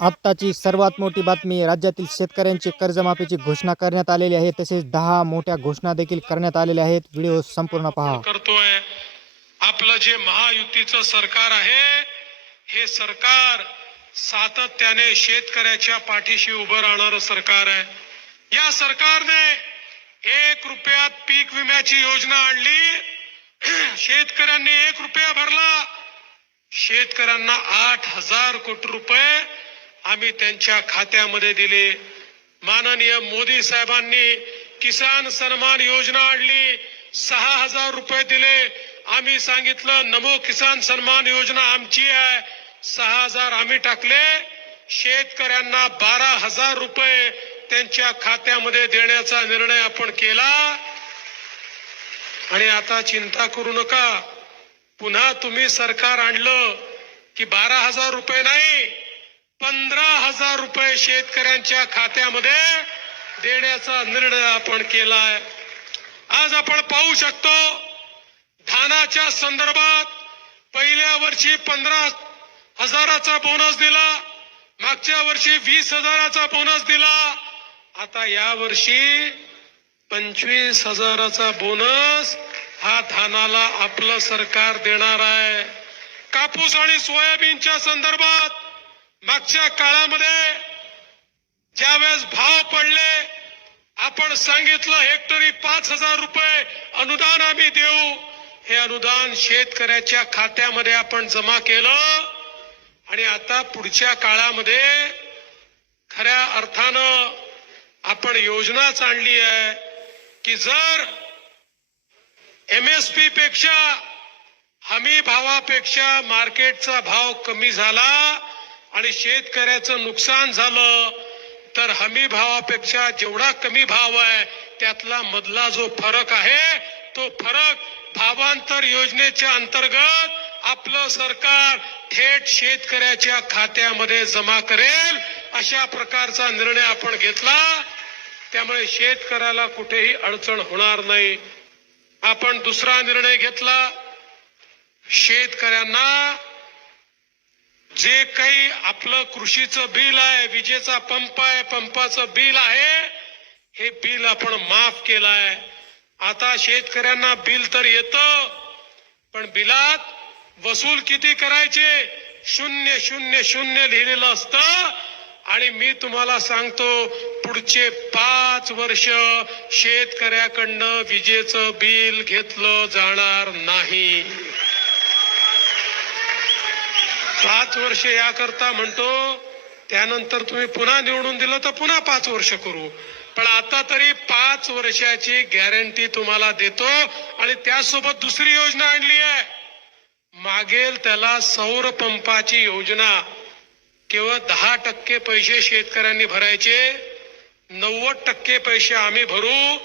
आत्ताची सर्वात मोठी बातमी, राज्यातील शेतकऱ्यांची कर्जमाफीची घोषणा करण्यात आलेली आहे. तसेच 10 मोठ्या घोषणा देखील करण्यात आलेल्या आहेत. व्हिडिओ संपूर्ण पहा. करतोय आपलं जे महायुतीचं सरकार आहे, हे सरकार सातत्याने शेतकऱ्याच्या पाठीशी उभं राहणारं सरकार आहे. या सरकारने 1 रुपयात पीक विम्याची योजना आणली. शेतकऱ्यांनी 1 रुपया भरला. शेतकऱ्यांना 8,000 कोटी रुपये आम्ही त्यांच्या खात्यामध्ये दिले. माननीय मोदी साहेबांनी किसान सन्मान योजना आणली, 6,000 रुपये दिले. आम्ही सांगितलं नमो किसान सन्मान योजना आमची आहे, 6,000 आम्ही टाकले. शेतकऱ्यांना 12,000 रुपये त्यांच्या खात्यामध्ये देण्याचा निर्णय आपण केला. आणि आता चिंता करू नका, पुन्हा तुम्ही सरकार आणलं की 12,000 रुपये नाही, 15,000 रुपये शेतकऱ्यांच्या खात्यामध्ये देण्याचा निर्णय आपण केलाय. आज आपण पाहू शकतो, धानाच्या संदर्भात पहिल्या वर्षी 15,000चा बोनस दिला, मागच्या वर्षी 20,000चा बोनस दिला. आता या वर्षी 25,000चा बोनस हा धानाला आपलं सरकार देणार आहे. कापूस आणि सोयाबीनच्या संदर्भात मागच्या काळामध्ये ज्यावेळेस भाव पडले, आपण सांगितलं हेक्टरी 5,000 रुपये अनुदान आम्ही देऊ. हे अनुदान शेतकऱ्याच्या खात्यामध्ये आपण जमा केलं. आणि आता पुढच्या काळामध्ये खऱ्या अर्थानं आपण योजनाच आणली आहे की जर MSP पेक्षा, हमी भावापेक्षा मार्केटचा भाव कमी झाला आणि शेतकऱ्याचं नुकसान झालं, तर हमी भावापेक्षा जेवढा कमी भाव आहे त्यातला मधला जो फरक आहे, तो फरक भावांतर योजनेच्या अंतर्गत आपलं सरकार थेट शेतकऱ्याच्या खात्यामध्ये जमा करेल. अशा प्रकारचा निर्णय आपण घेतला. त्यामुळे शेतकऱ्याला कुठेही अडचण होणार नाही. आपण दुसरा निर्णय घेतला, शेतकऱ्यांना जे काही आपलं कृषीचं बिल आहे, विजेचा पंप आहे, पंपाचं बिल आहे, हे बिल आपण माफ केलं आहे. आता शेतकऱ्यांना बिल तर येतं, पण बिलात वसूल किती करायचे 000 लिहिलेलं असतं. आणि मी तुम्हाला सांगतो, पुढचे 5 वर्ष शेतकऱ्याकडनं विजेचं बिल घेतलं जाणार नाही. 5 वर्ष याकरता म्हणतो, त्यानंतर तुम्ही पुन्हा निवडून दिलं तर पुन्हा 5 वर्ष करू, पण आता तरी 5 वर्षाची गॅरंटी तुम्हाला देतो. आणि त्यासोबत दुसरी योजना आणली आहे, मागेल त्याला सौर पंपाची योजना. केवळ 10% पैसे शेतकऱ्यांनी भरायचे, 90% पैसे आम्ही भरू.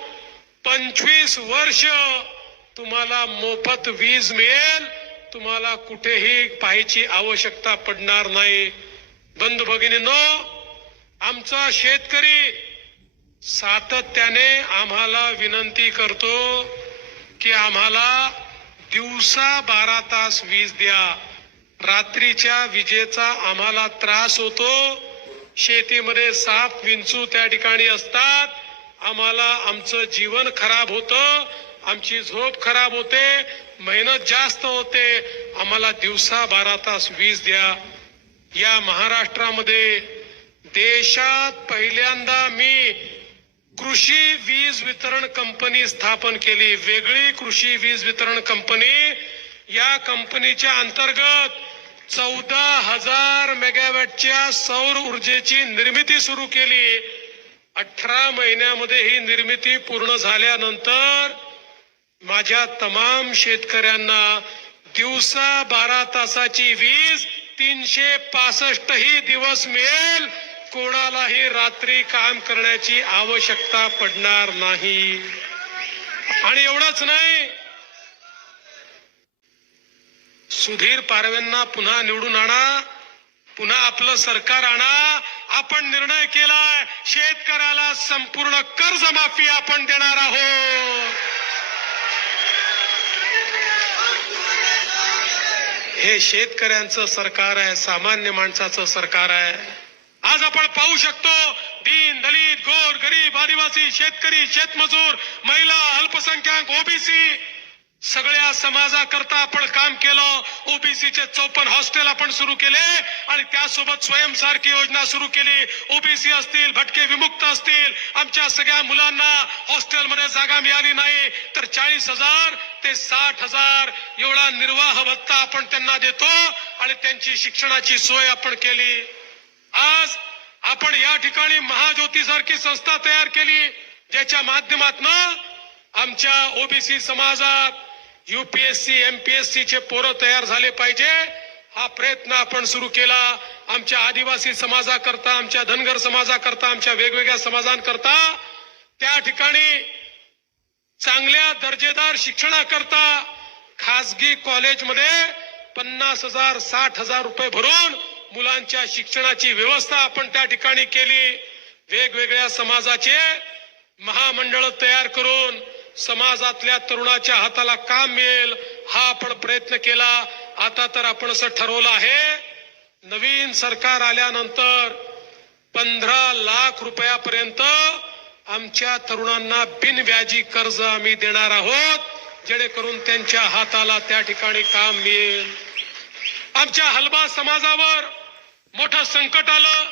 25 वर्ष तुम्हाला मोफत वीज मिळेल, तुम्हाला कुठेही पाहायची आवश्यकता पडणार नाही. बंधू भगिनींनो, आमचा शेतकरी सातत्याने आम्हाला विनंती करतो की आम्हाला दिवसा 12 तास वीज द्या. रात्रीच्या विजेचा आम्हाला त्रास होतो. शेतीमध्ये साप विंचू त्या ठिकाणी असतात. आम्हाला आमचं जीवन खराब होतं, आमची झोप खराब होते, मेहनत जास्त होते. आम्हाला दिवसा 12 तास वीज द्या. या महाराष्ट्रामध्ये देशात पहिल्यांदा मी कृषी वीज वितरण कंपनी स्थापन केली, वेगळी कृषी वीज वितरण कंपनी. या कंपनीच्या अंतर्गत 14,000 मेगावॅटच्या सौर ऊर्जेची निर्मिती सुरू केली. 18 महिन्यामध्ये ही निर्मिती पूर्ण झाल्यानंतर माझ्या तमाम शेतकऱ्यांना दिवसा 12 तासाची वीज 365 ही दिवस मिळेल. कोणालाही रात्री काम करण्याची आवश्यकता पडणार नाही. आणि एवढंच नाही, सुधीर पारवेंना पुन्हा निवडून आणा, पुन्हा आपलं सरकार आणा. आपण निर्णय केलाय, शेतकऱ्याला संपूर्ण कर्जमाफी आपण देणार आहोत. हे शेतकऱ्यांचं सरकार आहे, सामान्य माणसाचं सरकार आहे. आज आपण पाहू शकतो दीन दलित गोर गरीब आदिवासी शेतकरी शेतमजूर महिला अल्पसंख्याक ओबीसी सगळ्या समाजाकरता आपण काम केलं. ओबीसीचे 54 हॉस्टेल आपण सुरू केले आणि त्यासोबत स्वयंसारखी योजना सुरू केली. ओबीसी असतील भटके विमुक्त असतील आमच्या सगळ्या मुलांना हॉस्टेलमध्ये जागा मिळाली नाही तर 40,000 ते 60,000 एवढा निर्वाह भत्ता आपण त्यांना देतो आणि त्यांची शिक्षणाची सोय आपण केली. आज आपण या ठिकाणी महाज्योती सारखी संस्था तयार केली ज्याच्या माध्यमातून आमच्या ओबीसी समाजात यूपीएससी एमपीएससी चे पोरं तयार झाले पाहिजे हा प्रयत्न आपण सुरू केला. आमच्या आदिवासी समाजाकरता आमच्या धनगर समाजाकरता आमच्या वेगवेगळ्या समाजांकरता त्या ठिकाणी चांगल्या दर्जेदार शिक्षणाकरता खासगी कॉलेजमध्ये 50,000 60,000 रुपये भरून मुलांच्या शिक्षणाची व्यवस्था आपण त्या ठिकाणी केली. वेगवेगळ्या समाजाचे महामंडळ तयार करून समाजातल्या तरुणाच्या हाताला काम मिळेल हा आपण प्रयत्न केला. आता तर आपण असं ठरवलं आहे नवीन सरकार आल्यानंतर 15 लाख रुपयापर्यंत आमच्या तरुणांना बिनव्याजी कर्ज आम्ही देणार आहोत जेणेकरून त्यांच्या हाताला त्या ठिकाणी काम मिळेल. आमच्या हलबा समाजावर मोठं संकट आलं